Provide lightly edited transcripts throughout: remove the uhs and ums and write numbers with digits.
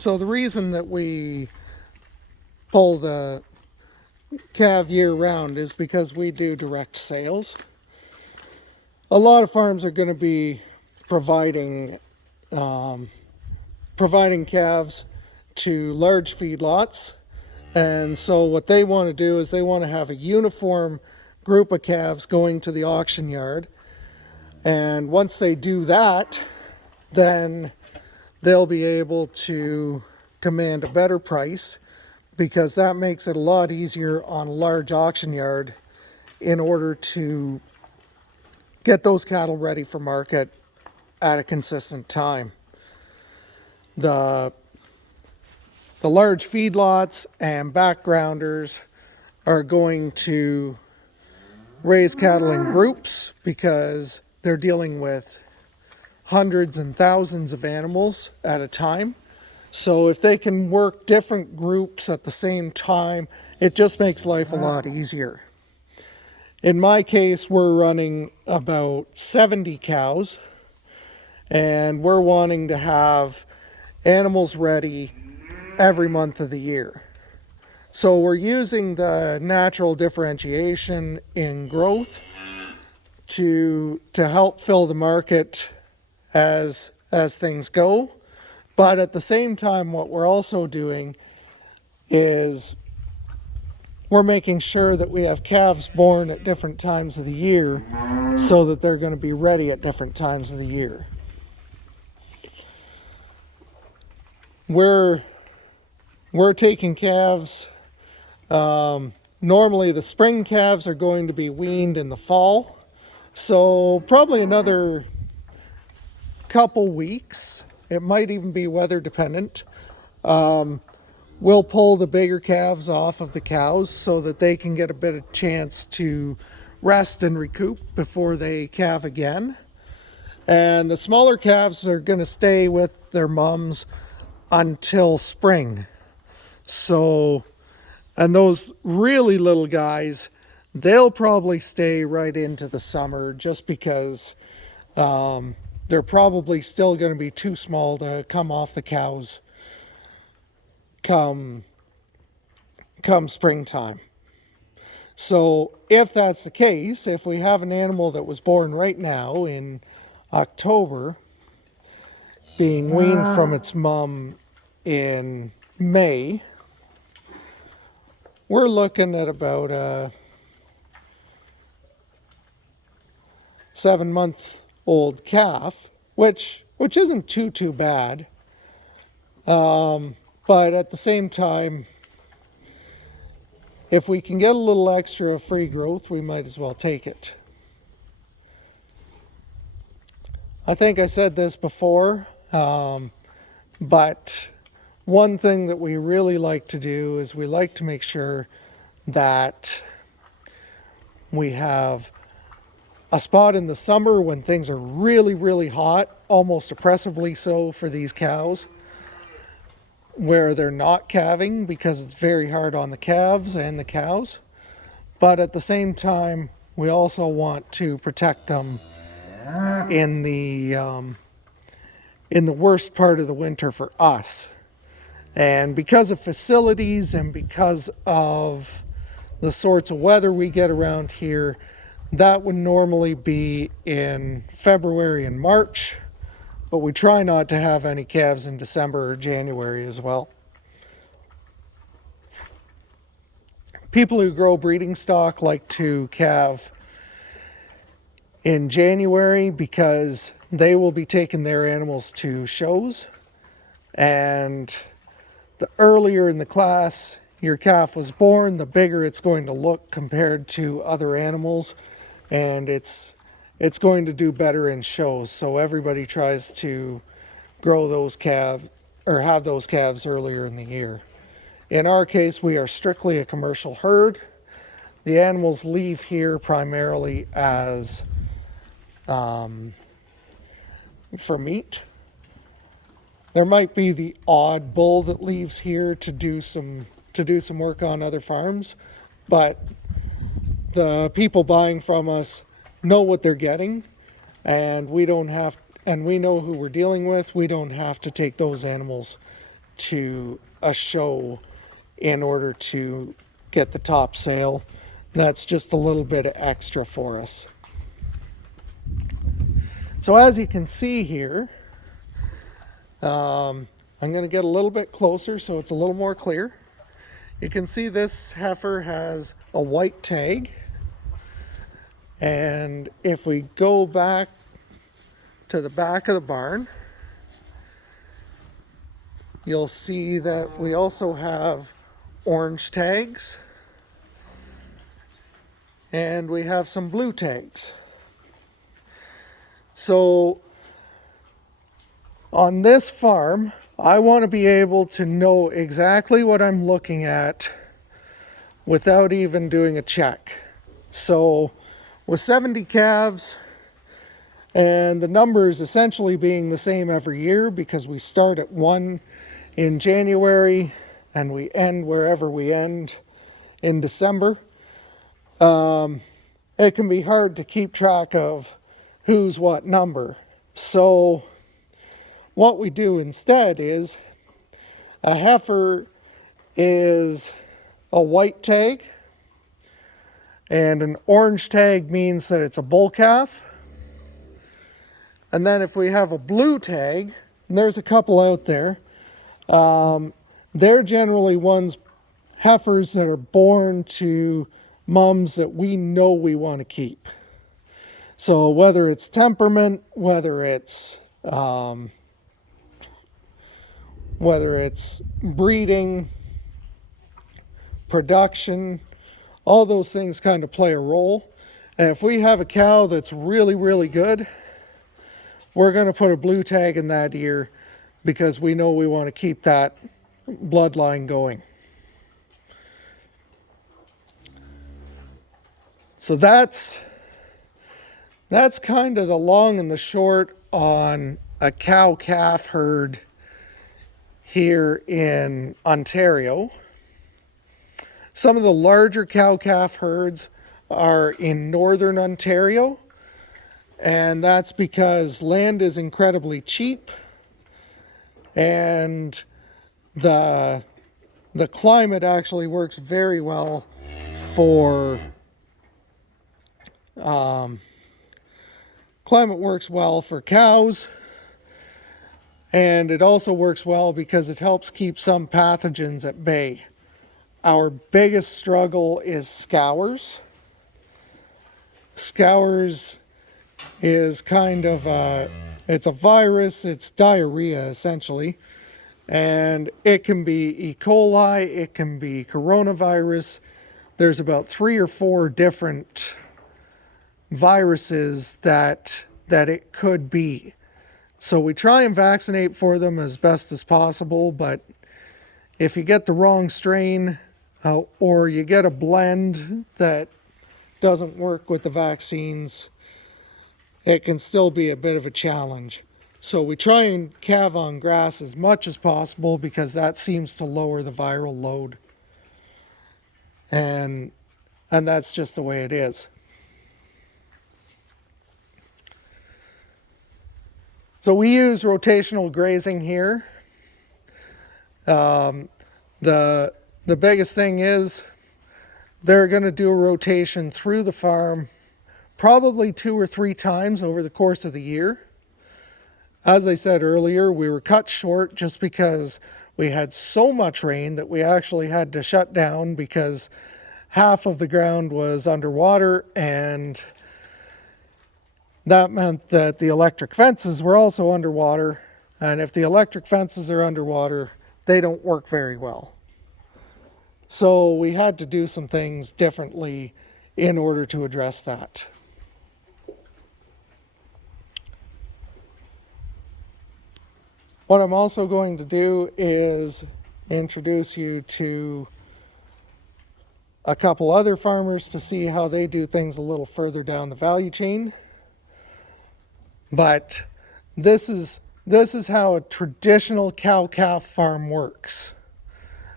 So the reason that we pull the calf year round is because we do direct sales. A lot of farms are going to be providing calves to large feedlots, and so what they want to do is they want to have a uniform group of calves going to the auction yard, and once they do that, then they'll be able to command a better price, because that makes it a lot easier on a large auction yard in order to get those cattle ready for market at a consistent time. The large feedlots and backgrounders are going to raise cattle in groups because they're dealing with hundreds and thousands of animals at a time. So if they can work different groups at the same time, it just makes life a lot easier. In my case, we're running about 70 cows, and we're wanting to have animals ready every month of the year. So we're using the natural differentiation in growth to help fill the market as things go. But at the same time, what we're also doing is we're making sure that we have calves born at different times of the year so that they're going to be ready at different times of the year. We're taking calves. Normally the spring calves are going to be weaned in the fall. So probably another couple weeks. It might even be weather dependent. We'll pull the bigger calves off of the cows so that they can get a bit of chance to rest and recoup before they calve again. And the smaller calves are going to stay with their mums until spring. So, and those really little guys, they'll probably stay right into the summer just because they're probably still going to be too small to come off the cows come springtime. So if that's the case, if we have an animal that was born right now in October, being weaned from its mum in May, we're looking at about a 7-month-old calf, which isn't too bad. But at the same time, if we can get a little extra free growth, we might as well take it. I think I said this before, but one thing that we really like to do is we like to make sure that we have a spot in the summer when things are really, really hot, almost oppressively so for these cows, where they're not calving because it's very hard on the calves and the cows. But at the same time, we also want to protect them in the worst part of the winter for us. And because of facilities and because of the sorts of weather we get around here, that would normally be in February and March, but we try not to have any calves in December or January as well. People who grow breeding stock like to calve in January because they will be taking their animals to shows, and the earlier in the class your calf was born, the bigger it's going to look compared to other animals, and it's going to do better in shows. So everybody tries to grow those calves or have those calves earlier in the year. In our case, we are strictly a commercial herd. The animals leave here primarily as for meat. There might be the odd bull that leaves here to do some work on other farms, but the people buying from us know what they're getting, and we know who we're dealing with. We don't have to take those animals to a show in order to get the top sale. That's just a little bit of extra for us. So as you can see here, I'm going to get a little bit closer so it's a little more clear. You can see this heifer has a white tag. And if we go back to the back of the barn, you'll see that we also have orange tags and we have some blue tags. So on this farm, I want to be able to know exactly what I'm looking at without even doing a check. So with 70 calves, and the numbers essentially being the same every year because we start at 1 in January and we end wherever we end in December, it can be hard to keep track of who's what number. So what we do instead is a heifer is a white tag, and an orange tag means that it's a bull calf. And then if we have a blue tag, and there's a couple out there, they're generally heifers that are born to mums that we know we want to keep. So whether it's temperament, whether it's breeding, production, all those things kind of play a role. And if we have a cow that's really, really good, we're going to put a blue tag in that ear because we know we want to keep that bloodline going. So that's kind of the long and the short on a cow-calf herd here in Ontario. Some of the larger cow-calf herds are in northern Ontario, and that's because land is incredibly cheap and the climate actually works very well for cows, and it also works well because it helps keep some pathogens at bay. Our biggest struggle is scours. Scours is kind of it's a virus, it's diarrhea essentially, and it can be E. coli, it can be coronavirus. There's about 3 or 4 different viruses that it could be. So we try and vaccinate for them as best as possible, but if you get the wrong strain or you get a blend that doesn't work with the vaccines, it can still be a bit of a challenge. So we try and calve on grass as much as possible because that seems to lower the viral load. And that's just the way it is. So we use rotational grazing here. The biggest thing is they're going to do a rotation through the farm probably 2 or 3 times over the course of the year. As I said earlier, we were cut short just because we had so much rain that we actually had to shut down because half of the ground was underwater, and that meant that the electric fences were also underwater. And if the electric fences are underwater, they don't work very well. So we had to do some things differently in order to address that. What I'm also going to do is introduce you to a couple other farmers to see how they do things a little further down the value chain. But this is how a traditional cow-calf farm works.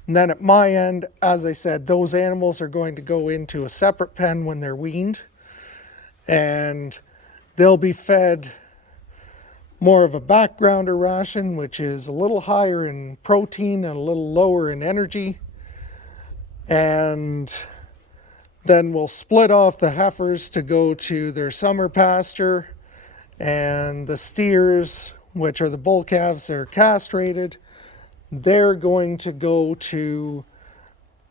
And then at my end, as I said, those animals are going to go into a separate pen when they're weaned, and they'll be fed more of a backgrounder ration, which is a little higher in protein and a little lower in energy. And then we'll split off the heifers to go to their summer pasture, and the steers, which are the bull calves that are castrated, they're going to go to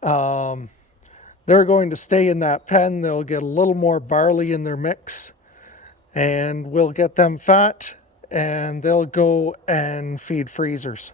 they're going to stay in that pen. They'll get a little more barley in their mix, and we'll get them fat, and they'll go and feed freezers.